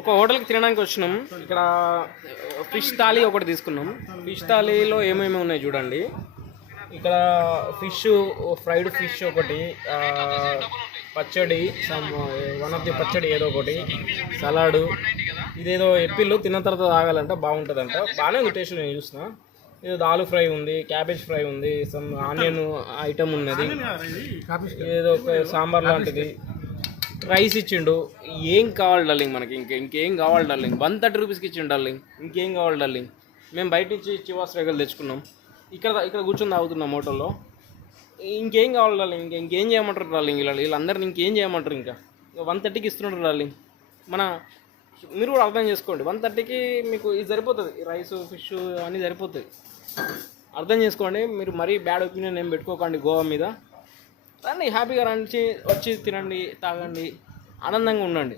ఒక హోటల్కి తినడానికి వచ్చినాం. ఇక్కడ ఫిష్ థాలీ ఒకటి తీసుకున్నాం. ఫిష్ థాలీలో ఏమేమి ఉన్నాయి చూడండి. ఇక్కడ ఫిష్, ఫ్రైడ్ ఫిష్ ఒకటి, పచ్చడి, వన్ ఆఫ్ ది పచ్చడి ఏదో ఒకటి, సలాడు, ఇదేదో ఎప్పిళ్ళు తిన్న తర్వాత తాగాలంట, బాగుంటుందంట. బాగానే ఉంది టేస్ట్, నేను చూసిన. ఏదో ఆలు ఫ్రై ఉంది, క్యాబేజ్ ఫ్రై ఉంది, సమ్ ఆనియన్ ఐటమ్ ఉన్నది, ఏదో ఒక సాంబార్ లాంటిది, రైస్ ఇచ్చిండు. ఏం కావాలి డార్లింగ్ మనకి? ఇంకేం కావాలి డార్లింగ్? 130 రూపీస్కి ఇచ్చిండు డార్లింగ్. ఇంకేం కావాలి డార్లింగ్? మేము బయట నుంచి చివాస్ రేగలు తెచ్చుకున్నాం. ఇక్కడ కూర్చొని తాగుతున్నాం హోటల్లో. ఇంకేం కావాలి డార్లింగ్? ఇంకేం చేయమంటారు డార్లింగ్? వీళ్ళందరినీ ఇంకేం చేయమంటారు? ఇంకా 130కి ఇస్తున్నాడు డార్లింగ్. మీరు కూడా అర్థం చేసుకోండి. 130కి మీకు ఇది సరిపోతుంది. రైస్, ఫిష్ అన్నీ సరిపోతుంది. అర్థం చేసుకోండి. మీరు మరీ బ్యాడ్ ఒపీనియన్ ఏం పెట్టుకోకండి గోవా మీద. రండి, హ్యాపీగా రండి, వచ్చి తినండి, తాగండి, ఆనందంగా ఉండండి.